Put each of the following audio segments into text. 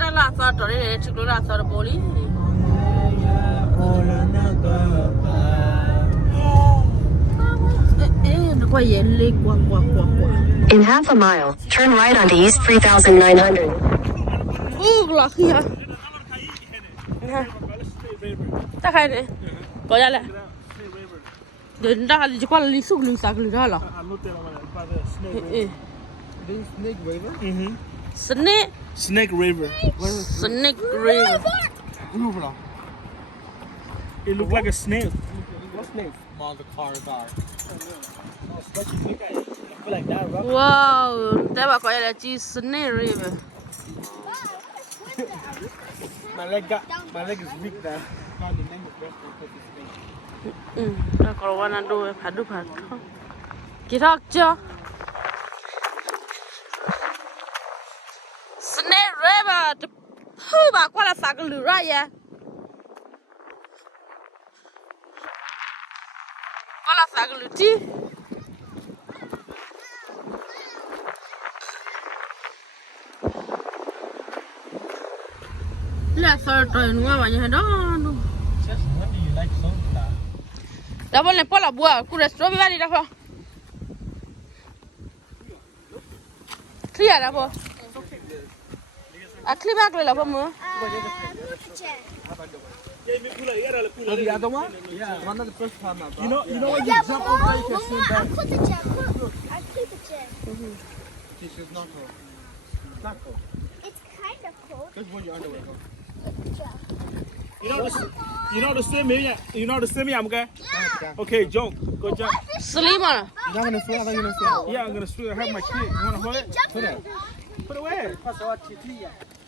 đã là sao rồi đấy chỉ có là sao rồi bố đi nó quay về lên qua. In half a mile, turn right onto East 3900. Là khi hả ta khai này có ra lại đến ra thì chỉ qua là lý sục lưng sạc lưng ra là Snake River. Snake River. It looked like a snake. What snake? All the cars are. Especially look at it. I feel like that rough. Wow, thế bà coi là chi Snake River. My leg is weak now. Probably name is best because it's snake. Ta có quan là đôi phải đúc hạt không? Kỹ thuật chưa? Snake River, bà qua là sạc lửa ra vậy? Qua là sạc lửa chi? Là sao trời nó mà như thế đó luôn. Just when do you like soda? Đó vẫn là bỏ là bùa, cô restaurant đi đâu không? Clear đó không? À clear bag là không mưa? Oh, the other one? Yeah, one of the first time I brought. You know when you jump over, you can swim back. I put the chair. I put the chair. This is not cold. It's not cold. It's kind of cold. Just when your underwear goes. You know the swimming? You know the swimming? I'm okay. Okay, jump. Go jump. Slim à? You're not gonna swim? I thought you were gonna swim. Yeah, I'm gonna swim. I have my kid. You wanna hold it? Put it. Put it where?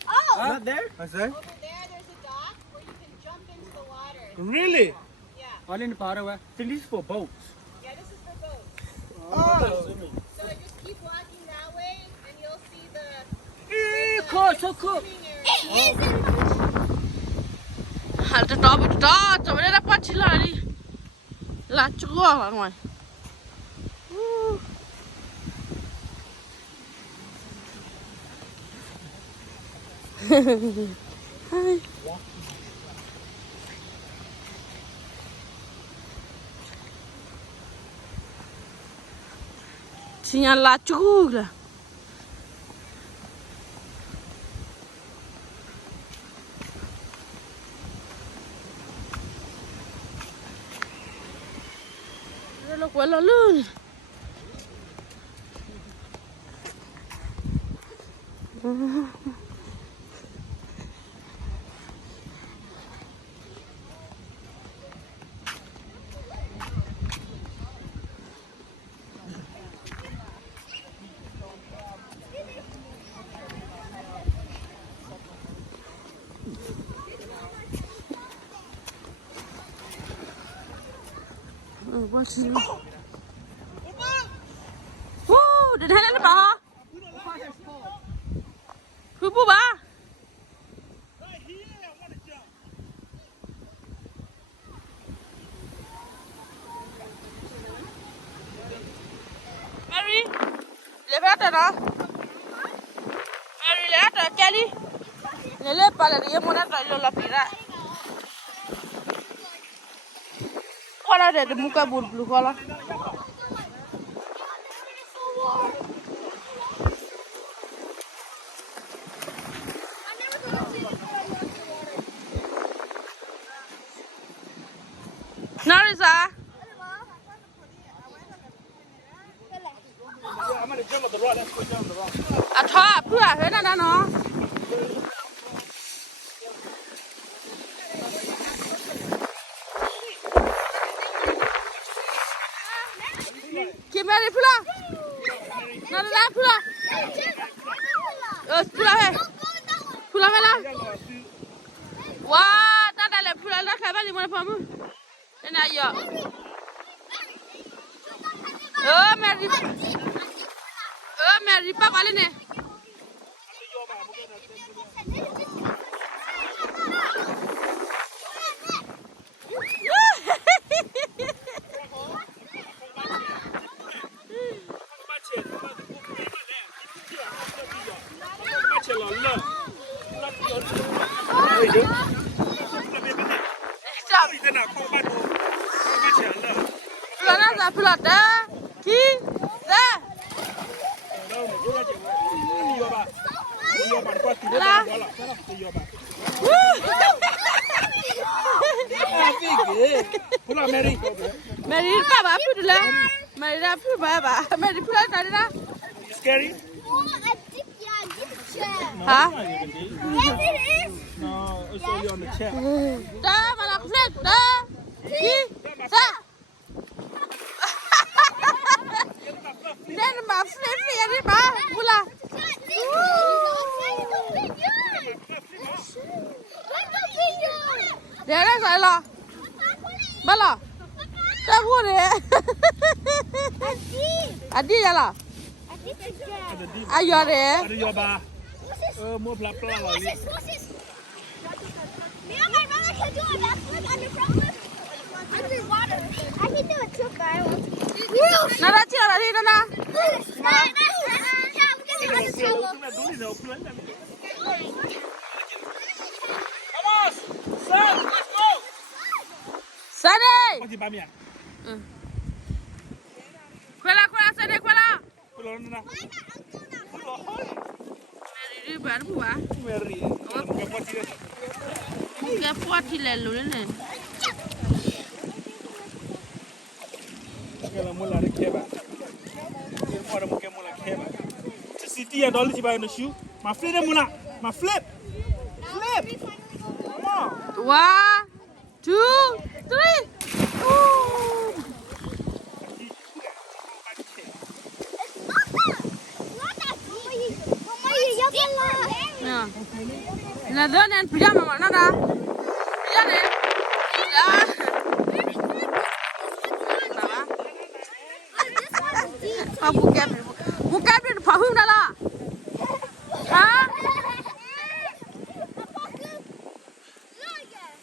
Oh, Not there? What's there? There's a dock where you can jump into the water. Really? All in the powder where? I think this is for boats. Yeah, this is for boats. Oh. So just keep walking that way and you'll see the Cool, so cool. swimming area. Hãy cho đó, cho bên đây đã bắt chỉ là đi. Là chúa ở ngoài. Chỉ nhà là chúa là. Nó quá là lớn. What's it? Đến hai lần bà hả? Cứ bố bà. Mary, lấy về đó. Mary lấy đó Kelly. Lấy bà lấy em muốn ăn rồi là bị ra. Khola để được muka bulu bulu khola. Narisa. I'm gonna jump at the rock. Let's go jump the rock. À thoa, bữa thế nào nó? Kim Mary pula. Nada pula. Pula he. Pula vela. Wah, nada le pula la khai bali mana pamu. Ena ya. Mary pa bale ne. Chào. 你在哪？靠半途，靠前了。 Pula na sa pula da. Ki. Da. 然后我就要讲，你要吧，你要把瓜提到哪了？你要吧。不啦，Mary。 Mary pa ba pu la. Mary da pu ba ba. Mary pula ta da. Scary? Oh, I think yeah, this chair. Ha? Yes, it is. No, it's only on the chair. Da ma la flet da. Ki. Sa. Then ma flet ya ni ba. Pula. Để ra sai lo. Ba lo. Ta bu de. Adi ya lo. Ayo de. Ada ya ba? Mau pelak pelak lagi. Me and my brother can do a backflip underwater. Underwater. I can do it too, guys. Na ra chi la đi na na. Vamos! Son, let's go! Sa đi. Có gì ba mẹ? Quella sa đi quella. Pulau mana? Pulau. Mary đi bán bu ba. Mary. Bukan buat dia. Cái pot thì lên luôn này. Kalau mula ada keba. Dia ada mungkin mula keba. City ya dollar cibai no shoe. Ma flip dia mula. Ma flip. Flip. Come on. 1, 2, 3. Nè. Là đứa nên pyjama mà nó ra. Pyjama này. Dạ. Bà buka đi phá hương đó là. Hả?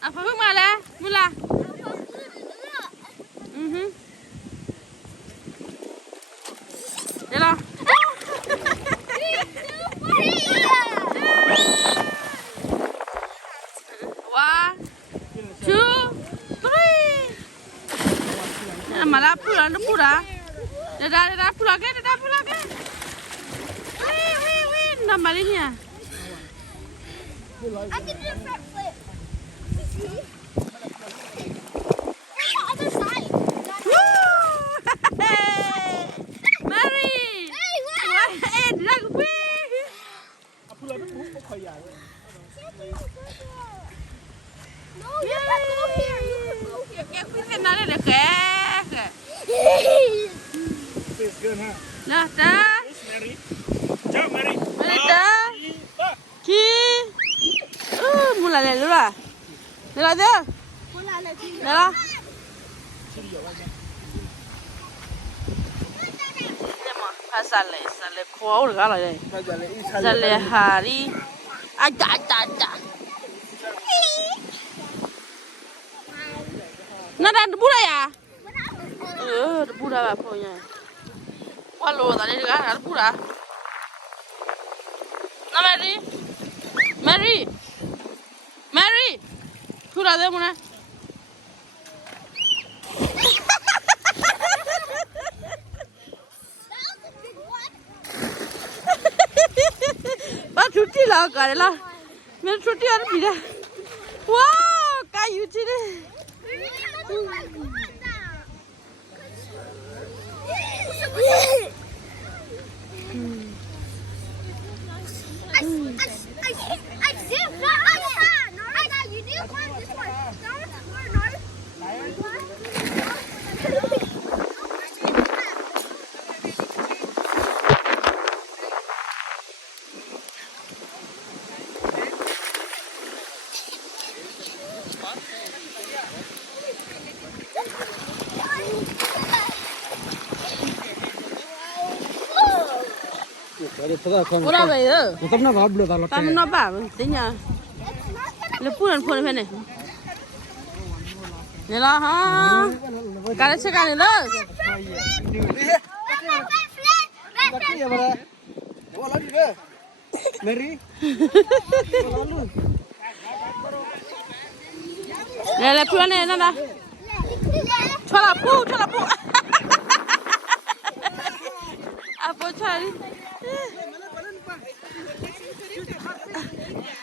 À phá hương mà lẽ, muốn là. Đây là. 1, 2, 3. Malah pulang, pulang. Dah pulang ke, pulang ke. Wih, nambah ini ya. I can do a front flip. See? Where's the other side? Mary. Hey, what? Drag wih. Pulau tu bukan kaya. No, you can go here. You can go here. Cái quý cái nào để kẻ. Feels good, huh? Lah, dah. Yes, Mary. Jump, Mary. Mary dah. Ki. Mula le lu lah. Dah lah dah. Dah lah. Sale kau orang lah ni. Sale hari. Ada. Nak dah debu dah ya? Debu dah apa punya? Walau tadi kan ada debu dah. Nak Mary, sudah ada mana? Pak cuti lah kau lah. Mera cuti ada bila? Wow, kayu cuti. Ora vậy đó. Tấm nó gọt được tao lọt. Tao nó bảo tính nhà. Lấy phun này. Này là ha. Cái này cái này đó. Mary. Le plus on est là. Tu la pou. Apa cari?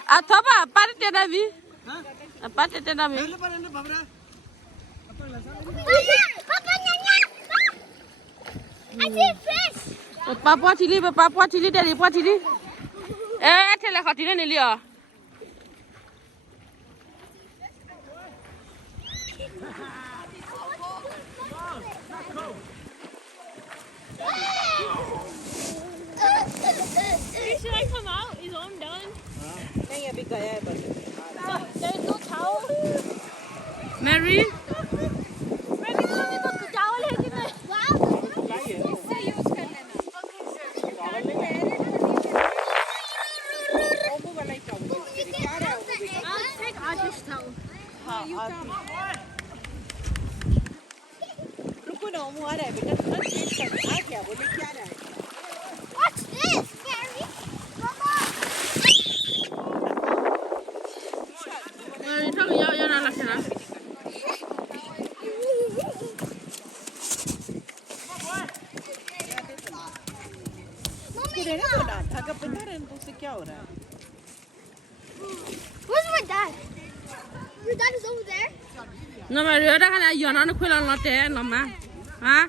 Atau apa teh nabi? Apa teh nabi? Papa nanya. I see fish. Papa cili dari papa cili. Telah kau tidak ni lihat. Should I come out? Is I'm done? There's no towel. Mary, Towel है कि नहीं? I'll take Ajish's towel. What's this, Mary? Mama. Mary, tu yang nak lakukan. Where's my dad? Your dad is over there. No, Mary, ada kan yang nak kuilan latte, nama, ha?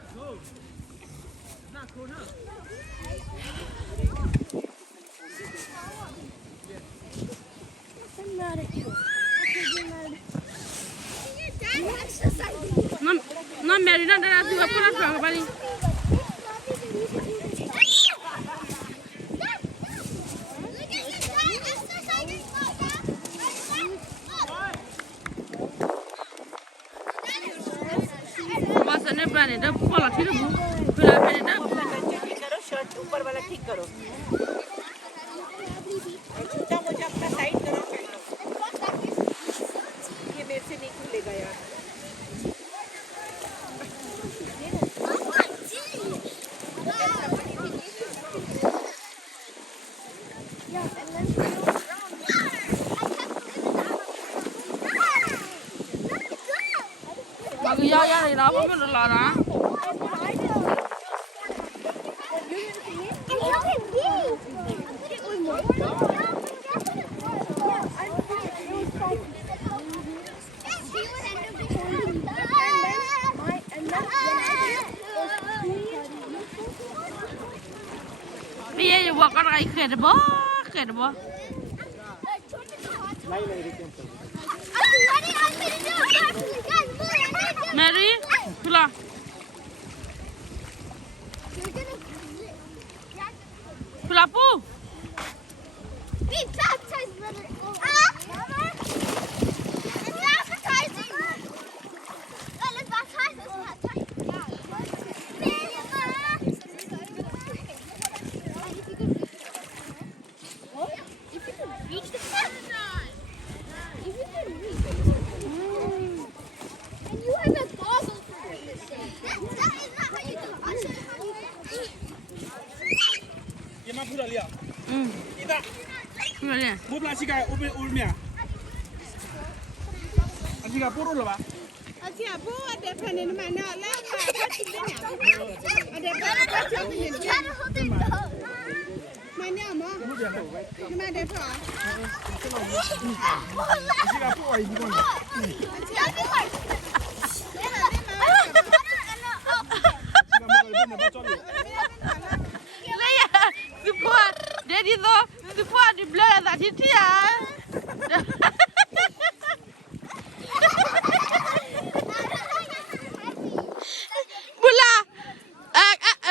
I'm mad at you. You're mad. Your dad exercising. No, Mary, nak dah tu apa nak buat balik? Masa ni berani dah pola tidak bu, pola berani dah. Shirt ऊपर वाला ठीक करो और छोटा मोजा अपना side करो ये मेरे से नहीं खुलेगा यार Aku ya ni lah, apa mana lah na? Biar je buat orang ikan debo. Mary, pulang. Pulang pu. Be baptized, brother. Mama? It's baptizing. Let's baptize. If you could reach the front. If you could reach. And you have a bottle for goodness sake. That is not how you do it. I'll show you how you do it. Ye ma pura liya. Ida. Pulang. Mo pla sika open ulmia. Asika poro lo ba. अच्छा वो अदे फने न माना ला का चिले ना अदे का चिले न Try to hold it up. माने अमा न मा दे फा Asika poro ai di ko. Yeah, be like. Support, jadi tu support di belah tak citi ya. Mula,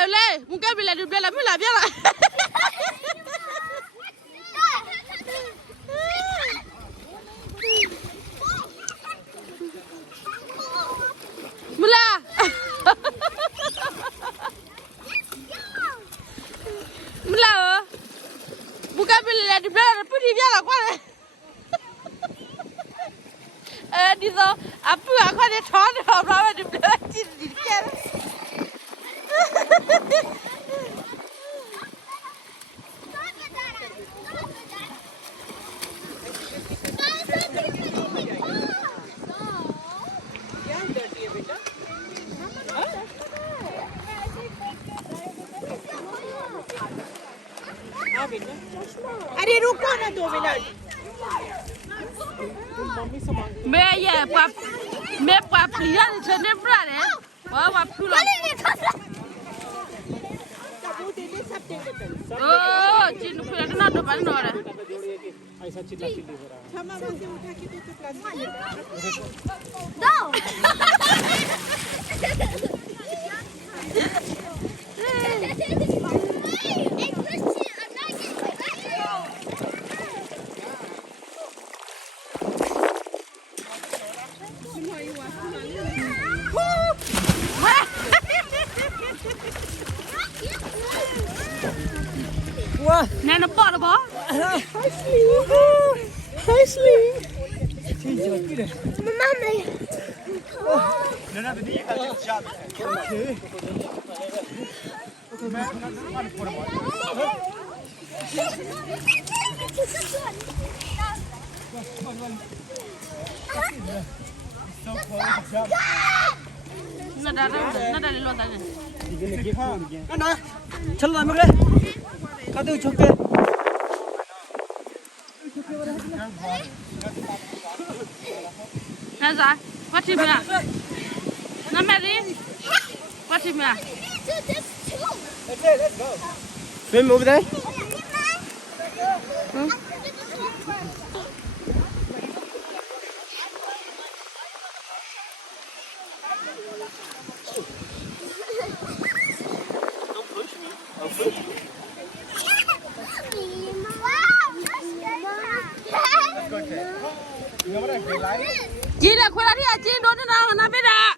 le, mungkin bila di belah mula biar. Mula. Mula, bukan bila di belah pun dia lah kau. Di tu apa aku ada thon apa di belah ciri kan. na do me na. Me ye pap me pap ya ni chene brale. Wa wa pula. Oh, chin pula na do ban no ra. ऐसा चिल्ला chilli हो रहा है क्षमा से उठा के दे तो plastic No. Hey, Christian, I'm not getting Nè nó bỏ nó bỏ. Hi, Sling. Mommy. Nó đã lên luôn tại này. Ana, chal na magre. Kadu choke. Nè ra, bắt chim à? Nó mẹ đi. Bắt chim à? Let's go. Swim over there. Chị là khuyên đi à, chị đốn cho nào nó biết à.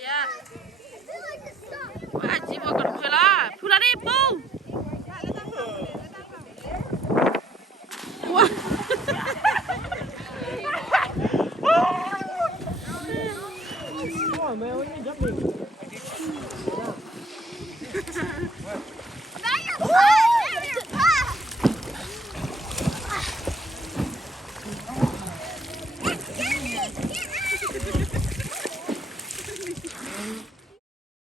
Yeah. Chị mà còn khuyên là đi, bông.